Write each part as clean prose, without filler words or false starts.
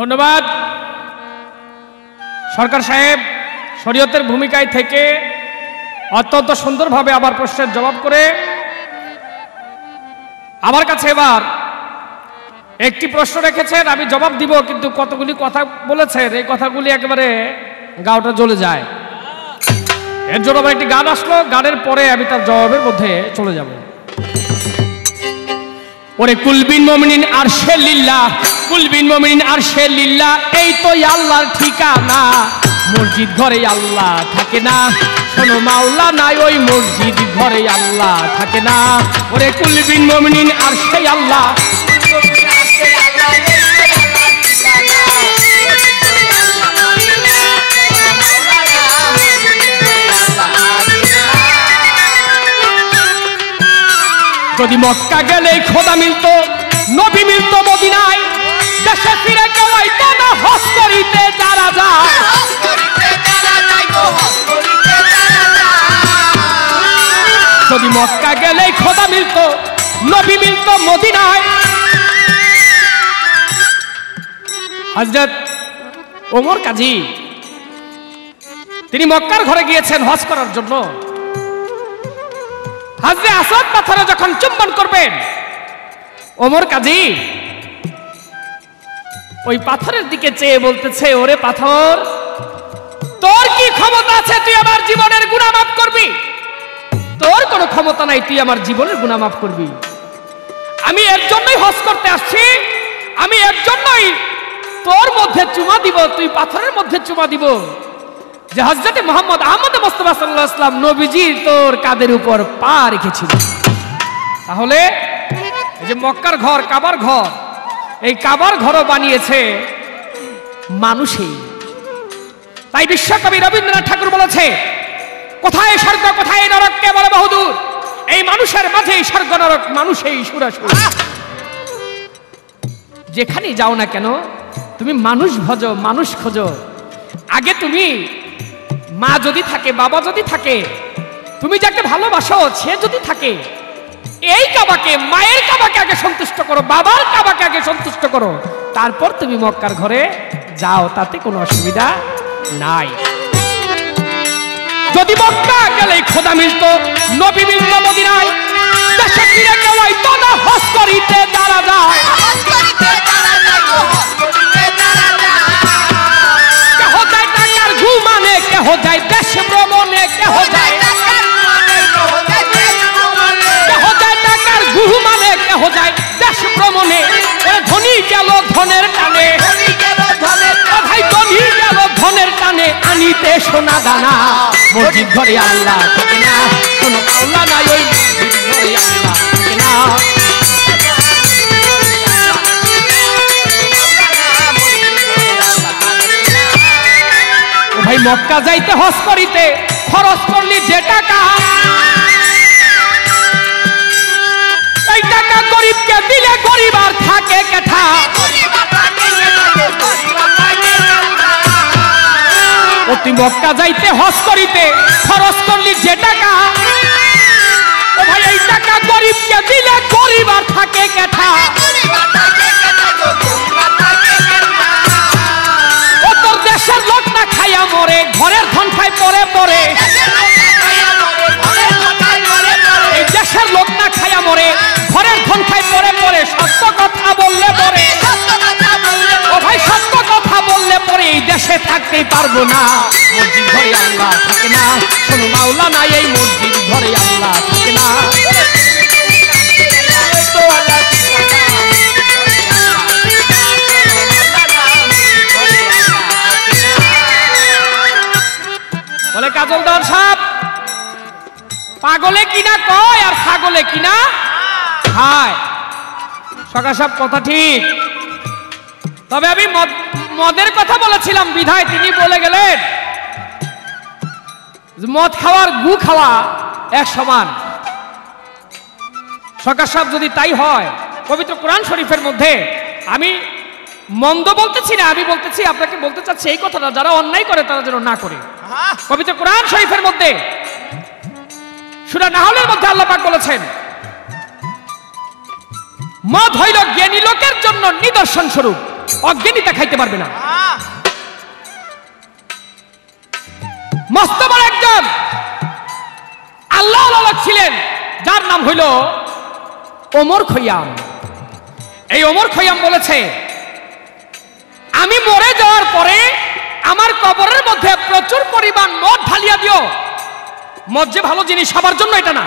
ধন্যবাদ সরকার সাহেব শরীয়তের ভূমিকায় থেকে অত্যন্ত সুন্দরভাবে আবার প্রশ্নের জবাব করে আমার কাছে এবার একটি প্রশ্ন রেখেছেন, আমি জবাব দিব, কিন্তু কতগুলি কথা বলেছেন এই কথাগুলি একেবারে গাওটা জ্বলে যায়। এর জন্য আবার একটি গান আসলো, গানের পরে আমি তার জবাবের মধ্যে চলে যাব। ওরে কুলবিন মুমিনিন আরশে লিল্লাহ, কুলবিন মুমিনিন আরশে লিল্লাহ, এই তো আল্লাহর ঠিকানা। মসজিদ ঘরে আল্লাহ থাকে না, শোনো মাওলা নাই ওই মসজিদ ঘরে আল্লাহ থাকে না। ওরে কুলবিন মুমিনিন আরশে আল্লাহ, যদি মক্কা গেলে খোদা মিলতো, নবী মিলতো মদিনায়, দেশে ফিরে কেউ আইতো না হজ করিতে যারা যায়। যদি মক্কা গেলে খোদা মিলতো, নবী মিলতো মদিনায়। হযরত ওমর কাজী তিনি মক্কার ঘরে গিয়েছেন হজ করার জন্য। হাজরে আসওয়াদ পাথরে যখন চুম্বন করবেন, ওমর কাজী ওই পাথরের দিকে চেয়ে বলতেছে, ওরে পাথর, তোর কি ক্ষমতা আছে তুই আমার জীবনের গুনাহ মাফ করবি? তোর কোনো ক্ষমতা নাই তুই আমার জীবনের গুনাহ মাফ করবি। আমি এর জন্যই হজ করতে আসছি, আমি এর জন্যই তোর মধ্যে চুমা দিব, তুই পাথরের মধ্যে চুমা দিব যে হযরত মুহাম্মদ আহমদ মুস্তাফা সাল্লাল্লাহু আলাইহি ওয়াসাল্লাম নবীজি তোর কাঁধের উপর পা রেখেছিল। তাহলে এই যে মক্কার ঘর, কাবার ঘর, এই কাবার ঘরও বানিয়েছে মানুষই। তাই বিশ্বকবি রবীন্দ্রনাথ ঠাকুর বলেছে, কোথায় স্বর্গ কোথায় নরক কে বলে বহুদূর, এই মানুষের মাঝেই স্বর্গ নরক, মানুষেই সুরাসুর। যেখানেই যাও না কেন তুমি মানুষ ভজো, মানুষ খোঁজো। আগে তুমি মা যদি থাকে, বাবা যদি থাকে, তুমি যাকে ভালোবাসো সে যদি থাকে, এই কাবাকে, মায়ের কাবাকে আগে সন্তুষ্ট করো, বাবার কাবাকে আগে সন্তুষ্ট করো, তারপর তুমি মক্কার ঘরে যাও, তাতে কোনো অসুবিধা নাই। যদি মক্কা গেলে খোদা মিলতো, নবী মিলতো মদিনায়, দেশে ফিরে কেউ আইতো না হজ করিতে যারা যায়। কেহ যায় টাকার ঘুমানে, কেহ যায় দেশ ভ্রমণে, কেহ যায় টাকার ঘুমানে, কেহ যায় দেশ ভ্রমণে। ধনী গেল ধনের টানে, ভাই ধনী গেল ধনের টানে, আনিতে সোনা দানা। মসজিদ ঘরে আল্লাহ থাকে না, কোনো আল্লাহ নাই ওই মসজিদ ঘরে আল্লাহ থাকে না। ভাই মক্কা যাইতে হজ করিতে খরচ করলি যে টাকা, এই টাকা গরিবকে দিলে গরিব আর থাকে কেথা। তুই মক্কা যাইতে হজ করিতে খরচ করলি যে টাকা, ও ভাই এই টাকা গরিবকে দিলে গরিব আর থাকে কেথা। ও তোর দেশের লোক না খাইয়া মরে, ঘরের ধন খায় পরে পরে। এই দেশের লোক না খাইয়া মরে, ঘরের ধন খায় পরে পরে। সত্য কথা বললে পরে, ও ভাই সত্য কথা বললে পরে এই দেশে থাকতেই পারবো না। মসজিদ ঘরে আল্লাহ থাকে না, শোনো মাওলা নাই এই মসজিদ ঘরে আল্লাহ থাকে না। বলে কাজলদার সাহেব, পাগলে কিনা কয় আর ছাগলে কিনা খায়। সরকার সাহেব কথা ঠিক, তবে আমি মদের কথা বলেছিলাম বিধায় তিনি বলে গেলেন মদ খাওয়ার গু খাওয়া এক সমান। সরকার সাহেব যদি তাই হয়, পবিত্র কোরআন শরীফের মধ্যে, আমি মন্দ বলতেছি না, আমি বলতেছি, আপনাকে বলতে চাচ্ছি এই কথাটা, যারা অন্যায় করে তারা যেন না করে। পবিত্র কোরআন শরীফের মধ্যে সূরা নাহলের মধ্যে আল্লাহ পাক বলেছেন, মদ হইল জ্ঞানী লোকের জন্য নিদর্শন স্বরূপ। অজ্ঞানীতা খাইতে পারবে না। মস্ত বড় একজন আল্লাহ আল্লাহ ছিলেন, যার নাম হইল ওমর খৈয়াম। এই ওমর খৈয়াম বলেছে, আমি মরে যাওয়ার পরে আমার কবরের মধ্যে প্রচুর পরিমাণ মদ ঢালিয়া দিও। মদ যে ভালো জিনিস সবার জন্য এটা না,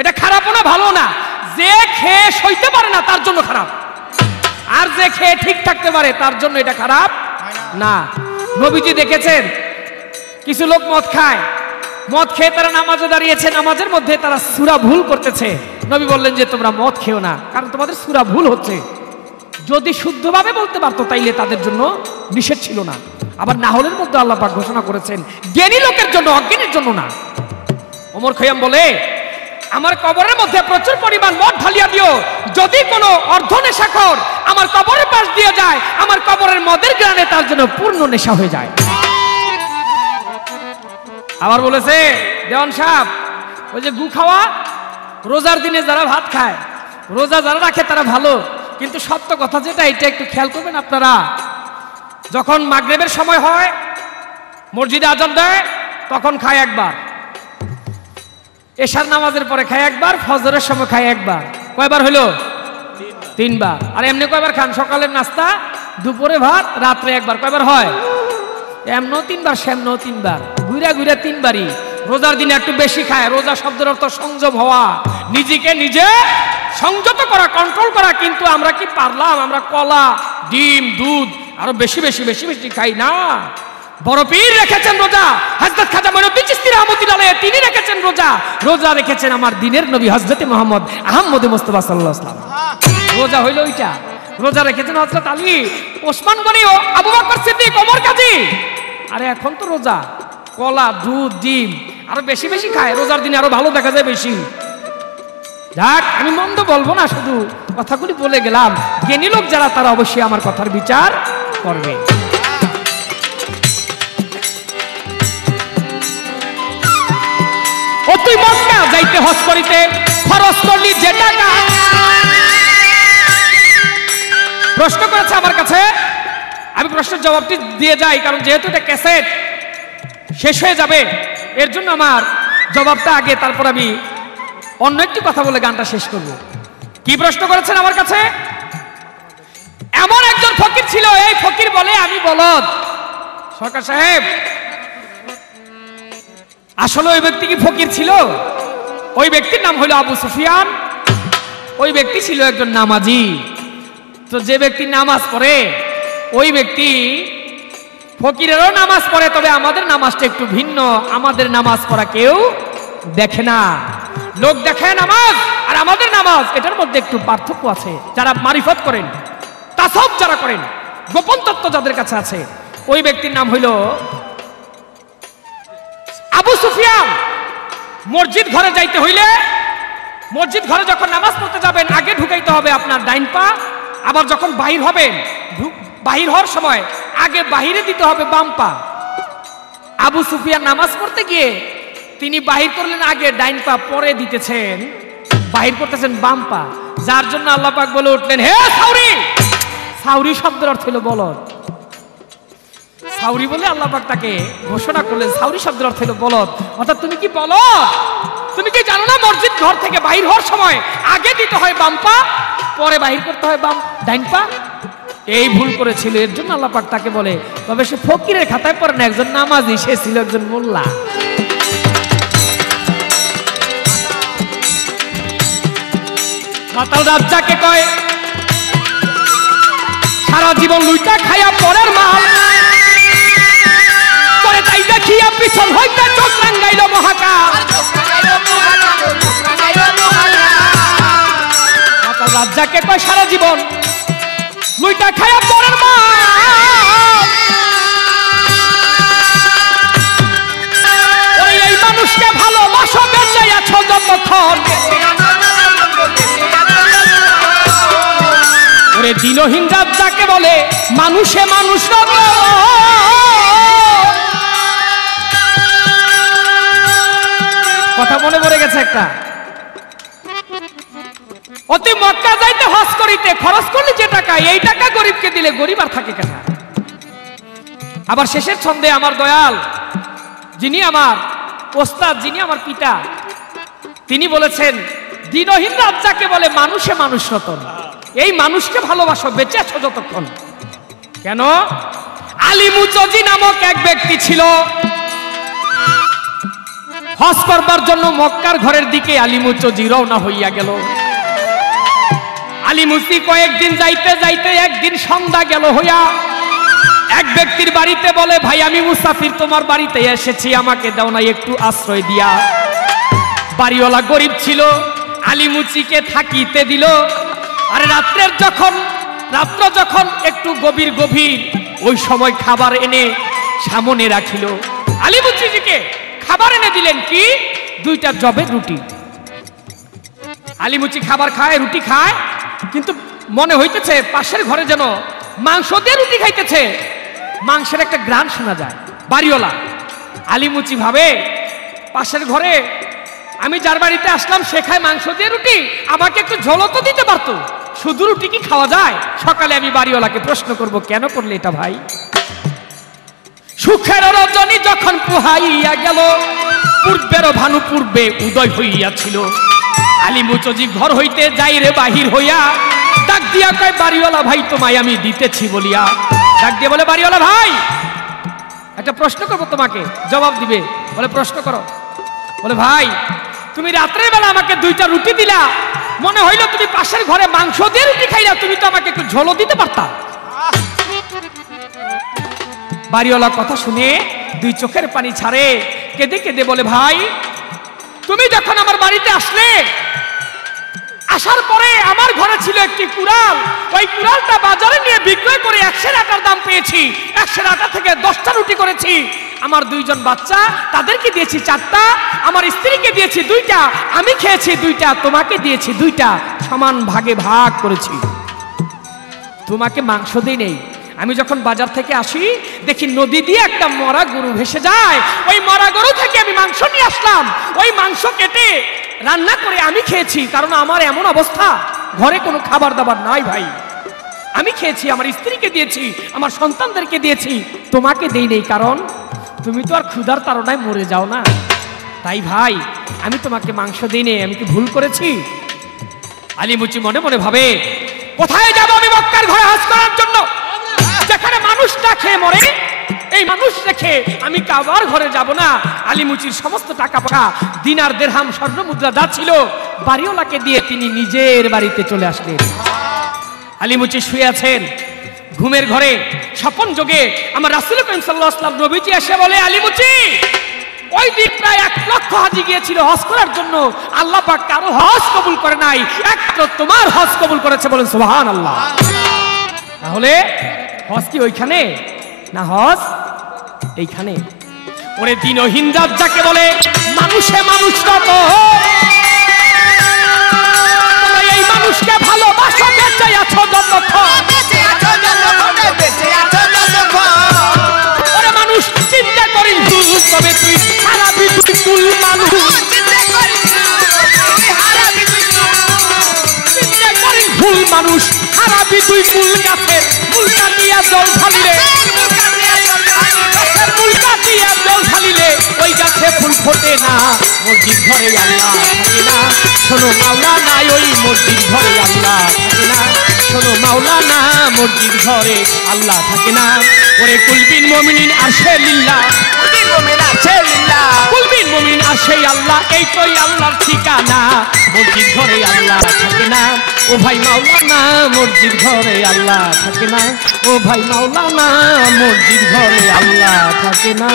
এটা খারাপও না ভালো না। যে খেয়ে সইতে পারে না তার জন্য খারাপ, আর যে খেয়ে ঠিক থাকতে পারে তার জন্য এটা খারাপ না। নবীজি দেখেছেন কিছু লোক মদ খায়, মদ খেয়ে তারা নামাজে দাঁড়িয়েছে, নামাজের মধ্যে তারা সূরা ভুল করতেছে। নবী বললেন যে তোমরা মদ খেও না, কারণ তোমাদের সূরা ভুল হচ্ছে। যদি শুদ্ধভাবে বলতে পারতো তাইলে তাদের জন্য নিষেধ ছিল না। আবার নাহলের মধ্যে আল্লাহ পাক ঘোষণা করেছেন জ্ঞানী লোকের জন্য, অজ্ঞানীর জন্য না। ওমর খৈয়াম বলে, আমার কবরের মধ্যে প্রচুর পরিমাণ মদ ঢালিয়া দিও। যদি কোনো অর্ধ নেশাখোর আমার কবরের পাশ দিয়ে যায়, আমার কবরের মদের গ্রানে তার জন্য পূর্ণ নেশা হয়ে যায়। আবার বলেছে দেওয়ান সাহেব, ওই যে গু খাওয়া, রোজার দিনে যারা ভাত খায়, রোজা যারা রাখে তারা ভালো, কিন্তু সত্য কথা যেটা এটা একটু খেয়াল করবেন আপনারা। যখন মাগরিবের সময় হয়, মসজিদে আজান দেয়, তখন খায় একবার, এশার নামাজের পরে খায় একবার, ফজরের সময় খায় একবার। কয়বার হইলো? তিনবার। আর এমনি কয়বার খান? সকালের নাস্তা, দুপুরে ভাত, রাত্রে একবার। কয়বার হয়? এমনও তিনবার, সেমনও তিনবার, ঘুরে ঘুরে তিনবারই। রোজার দিনে একটু বেশি খায়। রোজা শব্দের অর্থ সংযম হওয়া, নিজেকে নিজে সংযত করা, কন্ট্রোল করা। কিন্তু আমরা কি পারলাম? আমরা কলা, ডিম, দুধ আরো বেশি বেশি বেশি বেশি খাই না। বড় পীর রেখেছেন রোজা, হযরত খাজা মঈনুদ্দিন চিশতি রাহমাতুল্লাহ আলাইহি তিনি রেখেছেন রোজা। রোজা রেখেছেন আমার দিনের নবী হযরত মুহাম্মদ আহমদ মুস্তাফা সাল্লাল্লাহু আলাইহি ওয়াসাল্লাম। রোজা হইল ওইটা। রোজা রেখেছেন হযরত আলী, ওসমান গনি, ও আবু বকর সিদ্দিক, ওমর গাজী। আরে এখন তো রোজা, কলা, দুধ, ডিম আরো বেশি বেশি খায়। রোজার দিনে আরো ভালো দেখা যায় বেশি। যাক, আমি মন্দ বলবো না, শুধু কথাগুলি বলে গেলাম। জ্ঞানী লোক যারা তারা অবশ্যই আমার কথার বিচার করবে। ও তুই মক্কা যাইতে হজ করিতে খরচ করলি যে টাকা। প্রশ্ন করেছে আমার কাছে, আমি প্রশ্নের জবাবটি দিয়ে যাই, কারণ যেহেতু এটা ক্যাসেট শেষ হয়ে যাবে, এর জন্য আমার জবাবটা আগে, তারপর আমি অন্য একটি কথা বলে গানটা শেষ করব। কি প্রশ্ন করেছেন আমার কাছে? এমন একজন ফকির ছিল, এই ফকির বলে আমি বলদ। সরকার সাহেব, আসলে ওই ব্যক্তি কি ফকির ছিল? ওই ব্যক্তির নাম হলো আবু সুফিয়ান। ওই ব্যক্তি ছিল একজন নামাজি। তো যে ব্যক্তি নামাজ পড়ে, ওই ব্যক্তি ফকিরেরও নামাজ পড়ে, তবে আমাদের নামাজটা একটু ভিন্ন। আমাদের নামাজ পড়া কেউ দেখে না, লোক দেখে নামাজ, আর আমাদের নামাজ, এটার মধ্যে একটু পার্থক্য আছে। যারা মারিফত করেন, তাসাউফ যারা করেন, গোপন তত্ত্ব যাদের কাছে আছে, ওই ব্যক্তির নাম হইল আবু সুফিয়ান। মসজিদ ঘরে যাইতে হইলে, মসজিদ ঘরে যখন নামাজ পড়তে যাবেন, আগে ঢুকাইতে হবে আপনার ডাইন পা। আবার যখন বাহির হবেন, বাহির হওয়ার সময় আগে বাহিরে দিতে হবে বাম পা। আবু সুফিয়ান নামাজ পড়তে গিয়ে তিনি বাহির করলেন আগে ডাইন পা, পরে দিতেছেন, বাহির করতেছেন বাম পা। যার জন্য আল্লাহ পাক বলে উঠলেন, হে সাউরি। সাউরি শব্দের অর্থ হলো বলদ। সাউরি বলে আল্লাহ পাক তাকে ঘোষণা করলেন। সাউরি শব্দের অর্থ হলো বলদ। অর্থাৎ তুমি কি বলদ? তুমি কি জানো না মসজিদ ঘর থেকে বাহির হওয়ার সময় আগে দিতে হয় বাম পা, পরে বাহির করতে হয় ডাইন পা? এই ভুল করেছিল, এর জন্য আল্লাহ পাক তাকে বলে, তবে সে ফকিরের খাতায় পড়ে না, একজন নামাজি, সে ছিল একজন মোল্লা। মাতাল রাজ্জাকে কয়, সারা জীবন লুইটা খাইয়া পরের মাল, পরে তাই দেখিয়া পিছন হইতে চোখ রাঙ্গাইল মহাকাল। মাতাল রাজ্জাকে কয়, সারা জীবন লুইটা খাইয়া পরের মাল, ওই এই মানুষকে ভালোবাসো বেঁচে আছো যতক্ষণ, ওরে দিনহীন রাজ্জাকে বলে মানুষে মানুষ কথা মনে পড়ে গেছে একটা। অতি মক্কা যাইতে হজ করিতে খরচ করলে যে টাকা, এই টাকা গরিবকে দিলে গরিব আর থাকে কেন? আবার শেষের ছন্দে আমার দয়াল, যিনি আমার ওস্তাদ, যিনি আমার পিতা, তিনি বলেছেন দিনহীন রাত যাকে বলে মানুষে মানুষ রতন। এই মানুষকে ভালোবাসো, বেঁচে আছো যতক্ষণ। কেন? আলিমুচজি নামক এক ব্যক্তি ছিল, হজ করবার জন্য মক্কার ঘরের দিকে আলিমুচজি রওনা হইয়া গেল। আলিমুচি কয়েকদিন যাইতে যাইতে একদিন সন্ধ্যা গেল হইয়া এক ব্যক্তির বাড়িতে বলে, ভাই আমি মুসাফির, তোমার বাড়িতে এসেছি, আমাকে দাও না একটু আশ্রয় দিয়া। বাড়িওয়ালা গরিব ছিল, আলিমুচিকে থাকিতে দিল। আরে রাত্র যখন একটু গভীর ওই সময় খাবার এনে সামনে রাখিল। আলিমুচিকে খাবার এনে দিলেন কি? 2টা জবের রুটি। আলিমুচি খাবার খায়, রুটি খায়, কিন্তু মনে হইতেছে পাশের ঘরে যেন মাংস দিয়ে রুটি খাইতেছে, মাংসের একটা গ্রান শোনা যায়। বাড়িওয়ালা আলিমুচি ভাবে, পাশের ঘরে আমি যার বাড়িতে আসলাম সে খায় মাংস দিয়ে রুটি, আমাকে একটু ঝোলও তো দিতে পারতো, শুধু রুটি কি খাওয়া যায়? সকালে আমি বাড়িওয়ালাকে প্রশ্ন করব, কেন করলে এটা ভাই? সুখের রজনী যখন পুহাইয়া গেল, পূর্বের ভানু পূর্বে উদয় হইয়াছিল। আলিমুচজি ঘর হইতে যাই রে বাহির হইয়া, ডাক দিয়া কয়, বাড়িওয়ালা ভাই তোমায় আমি দিতেছি বলিয়া। ডাক দিয়ে বলে, বাড়িওয়ালা ভাই একটা প্রশ্ন করবো তোমাকে, জবাব দিবে। বলে, প্রশ্ন করো। বলে, ভাই তুমি রাত্রের বেলা আমাকে 2টা রুটি দিলা, মনে হইল তুমি পাশের ঘরে মাংস দিয়ে রুটি খাইলা, তুমি তো আমাকে একটু ঝোলও দিতে পারতা। বাড়িওয়ালা কথা শুনে 2 চোখের পানি ছাড়ে, কেঁদে কেঁদে বলে, ভাই তুমি যখন আমার বাড়িতে আসলে, আসার পরে আমার ঘরে ছিল একটি কুড়াল, ওই কুড়ালটা বাজারে নিয়ে বিক্রয় করে 100 আটার দাম পেয়েছি, 100 আটা থেকে 10টা রুটি করেছি। আমার 2 জন বাচ্চা, তাদেরকে দিয়েছি 4টা, আমার স্ত্রীকে দিয়েছি 2টা, আমি খেয়েছি 2টা, তোমাকে দিয়েছি 2টা, সমান ভাগে ভাগ করেছি। তোমাকে মাংস দিই নেই। আমি যখন বাজার থেকে আসি দেখি নদী দিয়ে একটা মরা গরু ভেসে যায়, ওই মরা গরু থেকে আমি মাংস নিয়ে আসলাম, ওই মাংস কেটে রান্না করে আমি খেয়েছি। কারণ আমার এমন অবস্থা, ঘরে কোনো খাবার দাবার নাই ভাই, আমি খেয়েছি, আমার স্ত্রীকে দিয়েছি, আমার সন্তানদেরকে দিয়েছি, তোমাকে দেই নেই, কারণ তুমি তো আর ক্ষুধার তাড়নায় মরে যাও না। তাই ভাই আমি তোমাকে মাংস দিই নেই, আমি কি ভুল করেছি? আলিমুচি মনে মনে ভাবে, কোথায় যাব আমি মক্কার ঘরে হজ করার জন্য, যেখানে মানুষ না খেয়ে মরে, এই মানুষ রেখে আমি কাবার ঘরে যাব না। আলিমুচির সমস্ত টাকা পয়সা, দিনার দিরহাম স্বর্ণ মুদ্রা যা ছিল, বাড়িওয়ালাকে দিয়ে তিনি নিজের বাড়িতে চলে আসলেন। আলিমুচি শুয়ে আছেন ঘুমের ঘরে, স্বপন যোগে আমার রাসূল করিম সাল্লাল্লাহু আলাইহি ওয়াসাল্লাম নবীজি এসে বলে, আলিমুচি ওই দিন প্রায় 1 লক্ষ হাজি গিয়েছিল হজ করার জন্য, আল্লাহ পাক কারো হজ কবুল করে নাই, একমাত্র তোমার হজ কবুল করেছে, বলেন সুবহানাল্লাহ। তাহলে হজ কি ওইখানে না হজ এইখানে? ওরে দিনহীন রাত যাকে বলে মানুষে মানুষ রত, এই মানুষকে ভালোবাসো, বেঁচে আছো যতক্ষণ, ওরে মানুষ চিন্তা করি ভুল, তবে তুই হারাবি তুই কুল মানুষ, চিন্তা করি ভুল মানুষ, হারাবি তুই কুল গাছের মূল কাটিয়া জল ঢালিলে, মূল কাটিয়া জল ঢালিলে ওই গাছে ফুল ফোটে না। মসজিদ ঘরে আল্লাহ থাকে না, শোনো মাওলানা, ওই মসজিদ ঘরে আল্লাহ থাকে না, শোনো মাওলানা, মসজিদ ঘরে আল্লাহ থাকে না। ওরে কুলবিন মুমিনিন আরশে লিল্লাহ, কুলবিন মুমিন আরশে লিল্লাহ, কুলবিন মুমিন আরশে আল্লাহ, এই তোই আল্লাহর ঠিকানা, মসজিদ ঘরে আল্লাহ থাকে না। ও ভাই মাওলানা, মসজিদ ঘরে আল্লাহ থাকে না, ও ভাই মাওলানা, মসজিদ ঘরে আল্লাহ থাকে না।